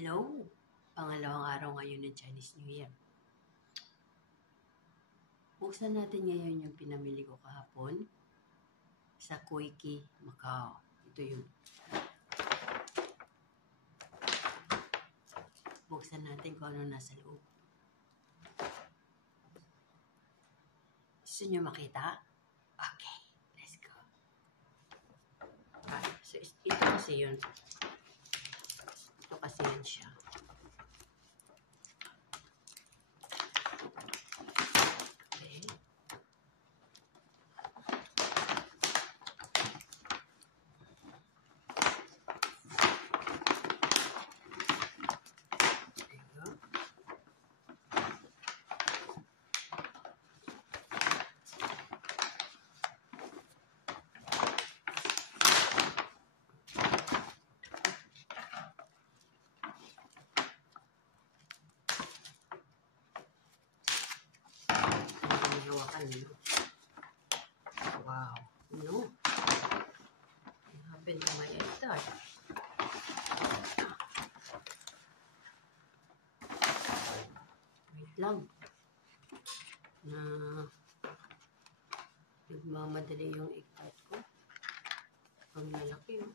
Hello! Pangalawang araw ngayon ng Chinese New Year. Buksan natin ngayon yung pinamili ko kahapon sa Kuiki, Macau. Ito yun. Buksan natin kung ano nasa loob. Gusto nyo makita? Okay, let's go. So, ito kasi yun. Ito kasi yan siya. Okay. There you go. Wow. No. What happened to my iPad? Wait lang. Nagmamadali yung iPad ko. Ang lalaki yun.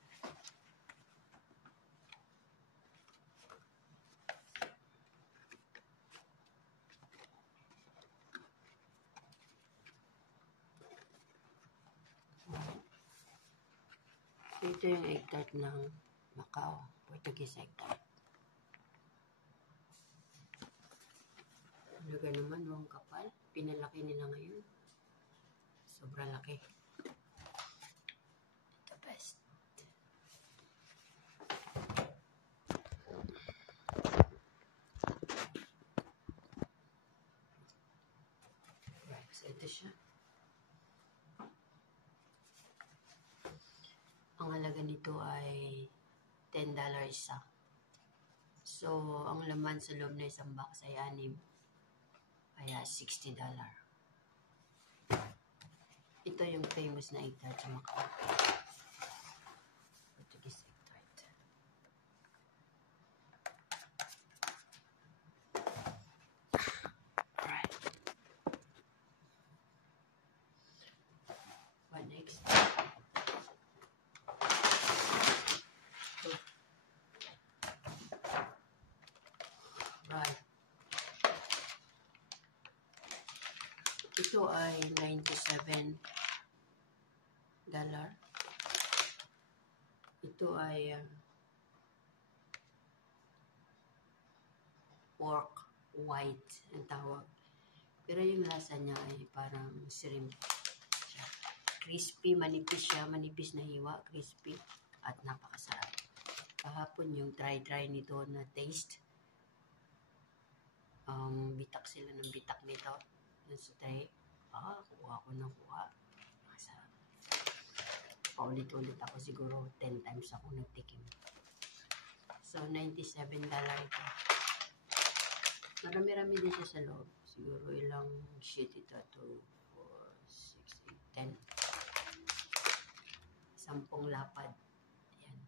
Ito yung egg tart ng Macau. Portuguese egg tart. Talaga naman, ang kapal. Pinalaki nila ngayon. Sobrang laki. The best. Right, so ito siya. Ang halaga nito ay $10 isa. So, ang laman sa loob na isang box ay 6. Kaya $60. Ito yung famous na egg tart sa Macau. Portuguese egg tart. Alright. What next? Right. Ito ay $97. Ito ay pork white ang tawag. Pero yung lasa niya ay parang shrimp. Crispy, manipis siya. Manipis na hiwa, crispy. At napakasarap. Kahapon yung try nito na taste. Bitak sila ng bitak nito. Dun sa tray. Kuha ko ng kuha. Masarap. Paulit-ulit ako siguro 10 times ako nagtikim. So, $97 ito. Marami-rami din siya sa loob. Siguro ilang sheet ito. 2, 4, 6, 8, 10. 10 lapad. Ayan.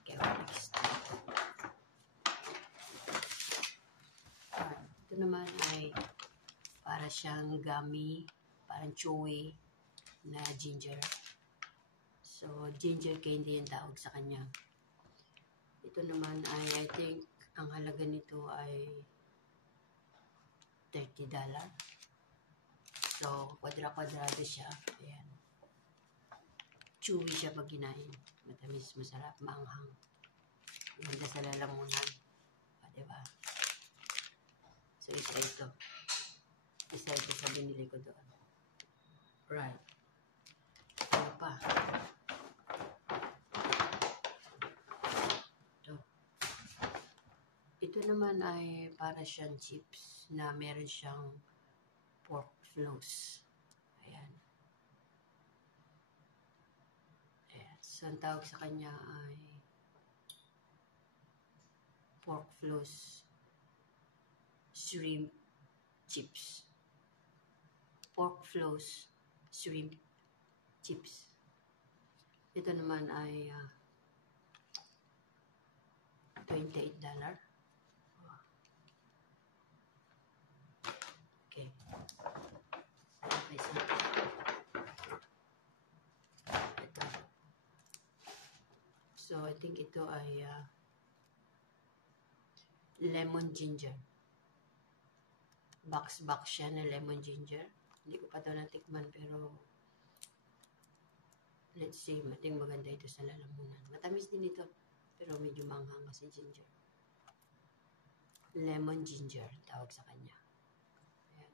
Okay, next. Ito naman ay para siyang gummy, parang chewy na ginger. So, ginger candy yung tawag sa kanya. Ito naman ay, I think, ang halaga nito ay $30. So, kwadra-kwadrado siya. Ayan. Chewy siya pag kinain. Matamis, masarap, maanghang. Ganda sa lalamunan. Diba? So, isa ito. Isa ito sa binili ko doon. Right. Ano pa? Ito naman ay para siyang chips na meron siyang pork floss. Ayan. Ayan. So, ang tawag sa kanya ay pork floss shrimp chips. Pork floss shrimp chips. Ito naman ay $20. $28. Okay. Okay, so ito. So, I think ito ay lemon ginger. Box siya na lemon ginger. Hindi ko pa ito natikman, pero let's see, mating maganda ito sa lalamunan. Matamis din ito, pero medyo manghang kasi ginger. Lemon ginger, tawag sa kanya. Ayan.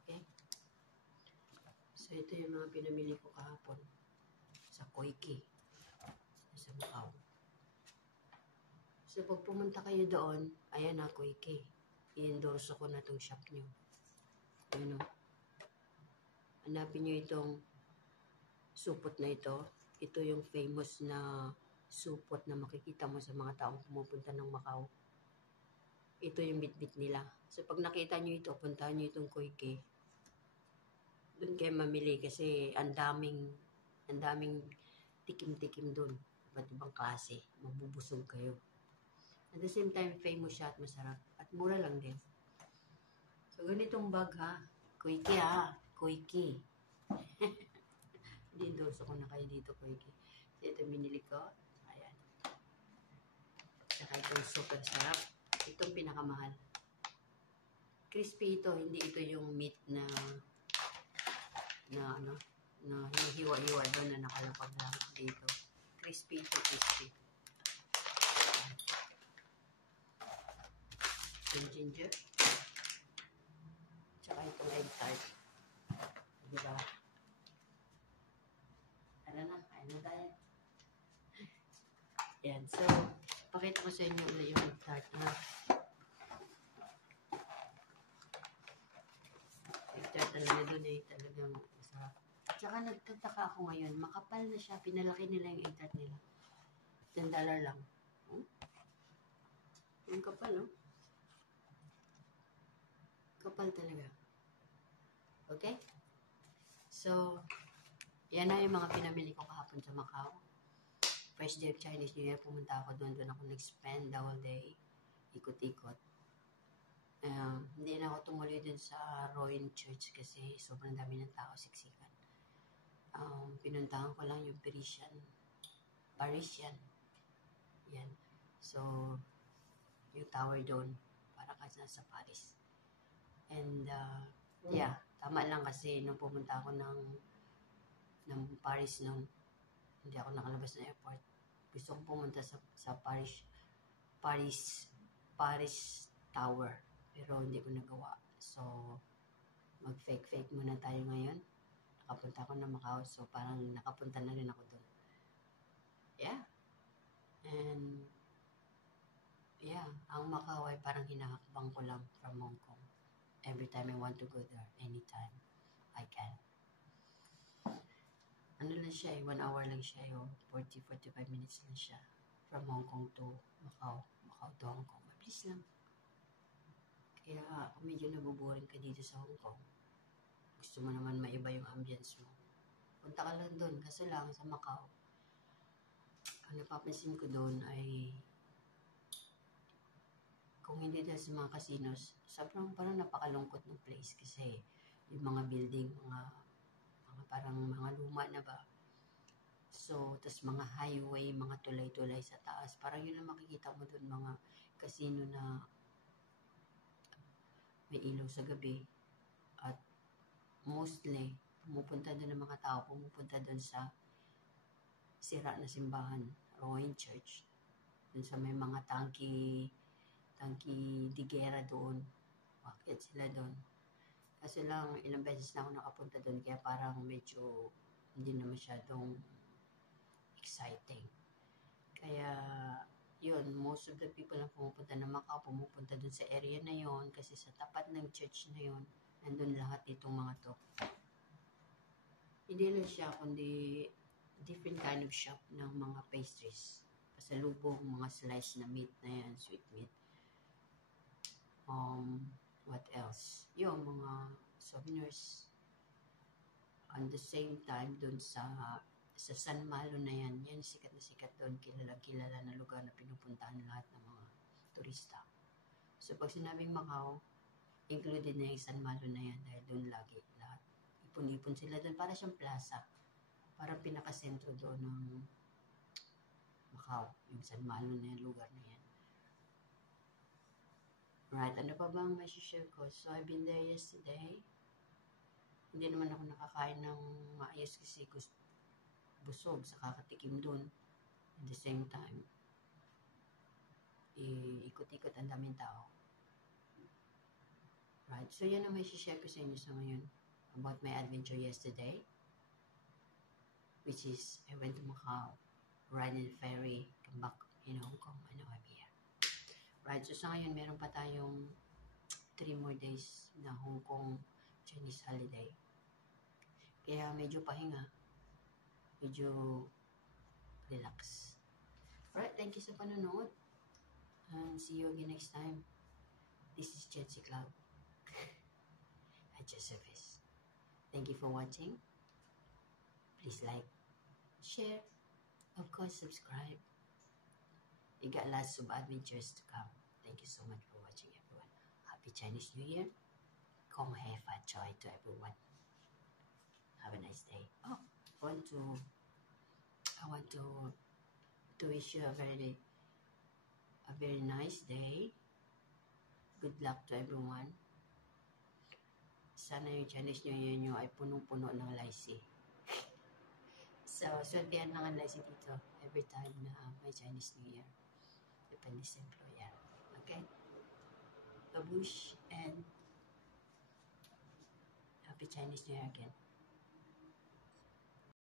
Okay? So, ito yung mga pinamili ko kahapon sa Koike, sa Macau. So, pag pumunta kayo doon, ayan na, Koike. I-endorse ko na itong shop nyo. Ayan o. Hanapin nyo itong supot na ito. Ito yung famous na supot na makikita mo sa mga taong pumupunta ng Macau. Ito yung bitbit nila. So, pag nakita nyo ito, puntahan nyo itong Koike. Doon kayo mamili kasi ang daming tikim-tikim doon. Iba't ibang klase. Mabubusog kayo. At the same time, famous siya at masarap. At mura lang din. So, ganitong bag ha. Koike ha. Koike. Di-endorse ko na kayo dito, Koike. So, ito binili ko. Ayan. Saka itong super sarap. Itong pinakamahal. Crispy ito. Hindi ito yung meat na hinihiwa-hiwa doon na nakalapag lang dito. Crispy ito, crispy. Yung ginger. Tsaka itong egg tart. Diba? Ano na, kain na tayo. Yan, so, pakita ko sa inyo ulit yung egg tart na. Egg tart talaga doon eh, talagang masarap. Tsaka nagtataka ako ngayon, makapal na siya, pinalaki nila yung egg tart nila. $10 lang. Yung kapal, no? Kapal talaga. Okay? So, yan na yung mga pinamili ko kahapon sa Macau. First day of Chinese New Year, pumunta ako doon. Doon ako nag-spend the whole day. Ikot-ikot. Hindi na ako tumuloy dun sa Royal Church kasi sobrang dami ng tao, siksikan. Pinuntahan ko lang yung Parisian. Yan. So, yung tower doon, para kasi nasa Paris. And, yeah, tama lang kasi nung pumunta ako ng Paris noon, hindi ako nakalabas ng airport. Gusto kong pumunta sa Paris Tower, pero hindi ko nagawa. So, mag-fake muna tayo ngayon. Nakapunta ako ng Macau, so parang nakapunta na rin ako doon. Yeah. And, yeah, ang Macau ay parang hinahakbang ko lang from Hong Kong. Every time I want to go there, anytime I can. Ano lang siya 1 hour lang siya 40-45 minutes lang siya from Hong Kong to Macau to Hong Kong. Mabilis lang. Kaya kung medyo nabuboring ka dito sa Hong Kong, gusto mo naman maiba yung ambience mo, punta ka lang doon. Kasi lang sa Macau, ang napapansin ko doon ay kung hindi dahil sa mga casinos, sobrang parang napakalungkot ng place kasi yung mga building, mga parang mga luma na ba. So, tas mga highway, mga tulay-tulay sa taas. Parang yun ang makikita mo doon, mga casino na may ilaw sa gabi. At mostly, pumupunta doon ng mga tao, pumupunta doon sa sira na simbahan, Royal Church. Doon sa may mga tangki digera doon. Bakit sila doon? Kasi lang, ilang beses na ako nakapunta doon, kaya parang medyo hindi na masyadong exciting. Kaya, yun, most of the people na pumupunta ng Macau, pumupunta doon sa area na yun, kasi sa tapat ng church na yun, nandun lahat itong mga to. Hindi lang siya, kundi different kind of shop ng mga pastries. Pasalubong, mga slice na meat na yan, sweet meat. What else? Yung mga souvenirs. On the same time, dun sa sa San Malo na yan. Yan, sikat doon. Kilala na lugar na pinupuntahan lahat ng mga turista. So, pag sinabing Macau, included na yung San Malo na yan dahil doon lagi lahat. Ipon-ipon sila doon. Para siyang plaza. Parang pinakasentro doon ng Macau. Yung San Malo na yung lugar na yan. Right, ano pa bang share ko? So, I've been there yesterday. Hindi naman ako nakakain ng maayos kasi busog sa kakatikim doon. At the same time, ikot-ikot ang daming tao. Right, so yan ang may share ko sa inyo sa ngayon about my adventure yesterday, which is I went to Macau, ride in the ferry, come back in Hong Kong, and now I'm here. Right, so sa ngayon meron pa tayong 3 more days na Hong Kong Chinese holiday. Kaya medyo pahinga, medyo relax. Alright, thank you sa panonood. And see you again next time. This is Jetsi Cloud at your service. Thank you for watching. Please like, share, of course subscribe. You got lots of adventures to come. Thank you so much for watching, everyone. Happy Chinese New Year. Kong Hei Fa Choi to everyone. Have a nice day. Oh, I want to wish you a very nice day. Good luck to everyone. Sana yung Chinese New Year nyo ay punong-puno ng laisi. So, swertihan lang ang laisi dito every time na may Chinese New Year. Depende sa employer. Okay? Babush and Happy Chinese New Year again.